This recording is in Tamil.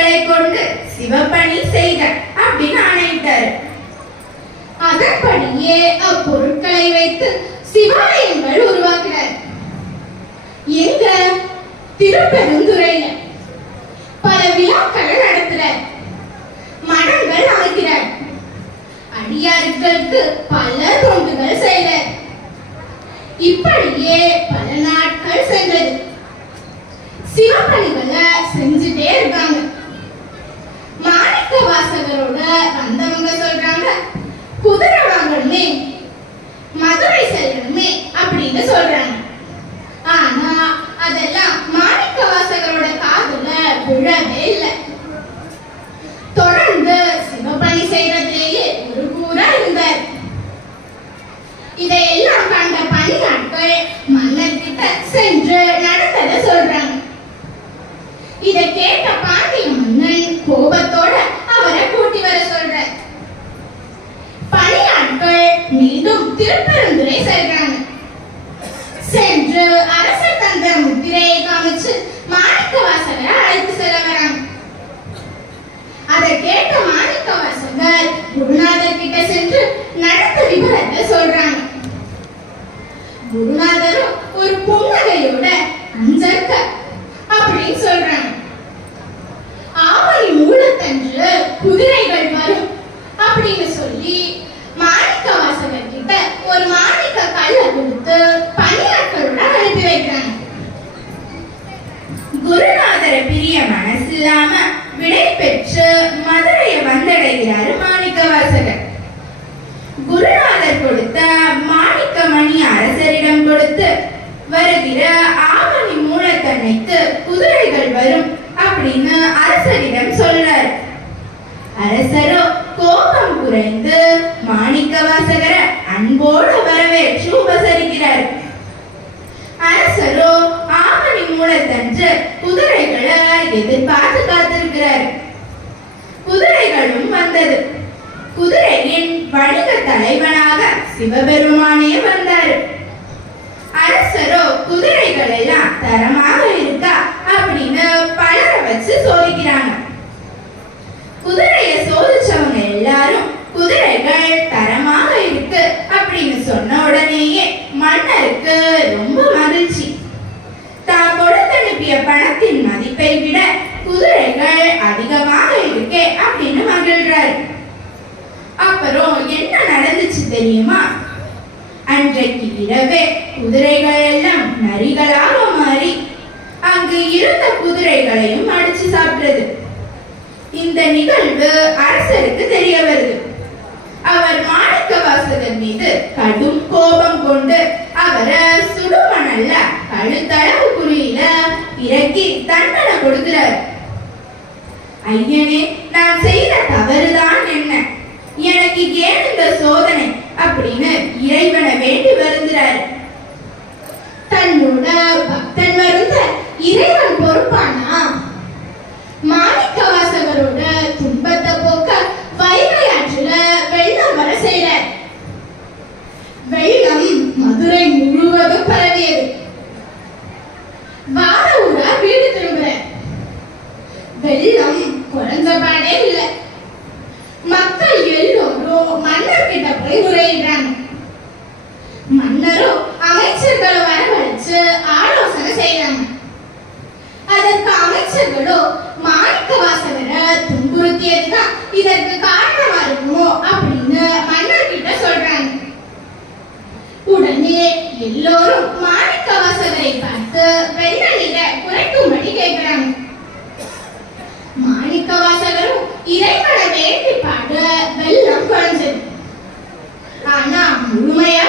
பொருட்களை கொண்டு சிவப்பணி செய்க அப்படின்னு ஆணையிட்டாரு. அதன்படியே அப்பொருட்களை வைத்து சிவாலயங்கள் உருவாக்கினார். எங்க திருப்பெருந்துறையில பல விழாக்களை நடத்துறார். மடங்கள் அமைக்கிறார். அடியார்களுக்கு பல தொண்டுகள் செய்தார். இப்படியே பல நாட்கள் சென்றது. சிவப்பணிகளை செஞ்சுட்டே இருக்காங்க. மாணிக்க வாசகரோட வந்தவங்க சொல்றாங்க, குதிரை வாங்கணுமே, மதுரை செல்லணுமே அப்படின்னு சொல்றாங்க. ஆனா அதெல்லாம் மாணிக்க வாசகரோட காதுல விழவே இல்லை. தொடர்ந்து சிவப்பணி செய்யறதுலேயே ஒரு கூறா இருந்தார். இதையெல்லாம் கண்ட பணியாட்கள் மன்னர் கிட்ட சென்று நடந்ததை சொல்றாங்க. இதை கேட்ட பாண்டிய மன்னன் கோபத்தோட அவரை கூட்டி வர சொல்றார். பணியாட்கள் மீண்டும் திருப்பெருந்துறை செல்றாங்க. சென்று அரசர் தந்த முத்திரையை காமிச்சு மாணிக்க வாசகரை அழைத்து செல்ல வராங்க. அதை கேட்ட மாணிக்க வாசகர் குருநாதர் கிட்ட சென்று நடந்த விவரத்தை சொல்றாங்க. குருநாதரும் ஒரு புன்னகையோட அஞ்சற்க அப்படின்னு சொல்றாங்க. ஆவணி மூலத்தன்று குதிரைகள் வரும் அப்படின்னு சொல்லி மாணிக்க வாசகர் கிட்ட ஒரு மாணிக்க கல்லை கொடுத்து பணியாட்களுடன் அனுப்பி வைக்கிறாங்க. குருநாதரை பிரிய மனசில்லாம விடை பெற்று மதுரையை வந்தடைகிறாரு மாணிக்க வாசகர். குருநாதர் கொடுத்த மாணிக்க மணி அரசரிடம் கொடுத்து வருகிற ஆவணி மூலத்தன்னைக்கு குதிரைகள் வரும் அப்படின்னு அரசரிடம் சொல்றார். அரசரோ கோபம் குறைந்து மாணிக்க வாசகரை அன்போடு வரவேற்று உபசரிக்கிறார். அரசரோ ஆவணி மூலத்தன்று குதிரைகளை எதிர்பார்த்து காத்திருக்கிறார். குதிரைகளும் வந்தது. குதிரையின் வணிக தலைவனாக சிவபெருமானே வந்தாரு. அரசரோ குதிரைகள் எல்லாம் தரமாக இருக்கா அப்படின்னு பலரை வச்சு சோதிக்கிறாங்க. குதிரையை சோதிச்சவங்க எல்லாரும் குதிரைகள் தரமாக இருக்கு அப்படின்னு சொன்ன உடனேயே மன்னருக்கு ரொம்ப மகிழ்ச்சி. தான் கொடுத்து அனுப்பிய பணத்தின் மதிப்பை விட குதிரைகள் அதிகமாக இருக்கே அப்படின்னு மகிழ்றாரு. அப்புறம் என்ன நடந்துச்சு தெரியுமா? அன்றைக்கு இரவே குதிரைகள் எல்லாம் நரிகளாக மாறி அங்கு இருந்த குதிரைகளையும் அடிச்சு சாப்பிட்டது. இந்த நிகழ்வு அரசருக்கு தெரிய வருது. அவர் மாணிக்க வாசகர் மீது கடும் கோபம் கொண்டு அவரை சுடுமணல்ல கழுத்தளவு குறியில இறக்கி தண்டனை கொடுக்கிறார். ஐயனே, நான் செய்த தவறுதான் என்ன, எனக்கு ஏன் இந்த சோதனை அப்படின்னு இறைவனை வேண்டி வருகிறார். தன்னோட பக்தன் வருந்த இறைவன் பொறுப்பானா? மாணிக்க வாசகரோட துன்பத்தை போக்க வைகை ஆற்றுல வெள்ளம் வர செய்யறார். வெள்ளம் மதுரை முழுவதும் பரவியது. வார ஊரா வீடு திரும்புற. வெள்ளம் குறைஞ்சபாடே இல்லை. மக்கள் எல்லோரும் மன்னர் கிட்ட போய் முறையிடுறாங்க. மன்னரும் அமைச்சர்களை வரவழைச்சு ஆலோசனை செய்யறாங்க. அதற்கு அமைச்சர்களோ மாணிக்க வாசகரை துன்புறுத்தியதுதான் இதற்கு காரணமா இருக்குமோ அப்படின்னு மன்னர் கிட்ட சொல்றாங்க. உடனே எல்லோரும் மாணிக்க வாசகரை பார்த்து வெள்ள நீரை குறைக்கும்படி கேட்கிறாங்க. மாணிக்க வாசகரும் இறைவனை வேண்டி பாட வெள்ளம் குறைஞ்சது. ஆனா முழுமையா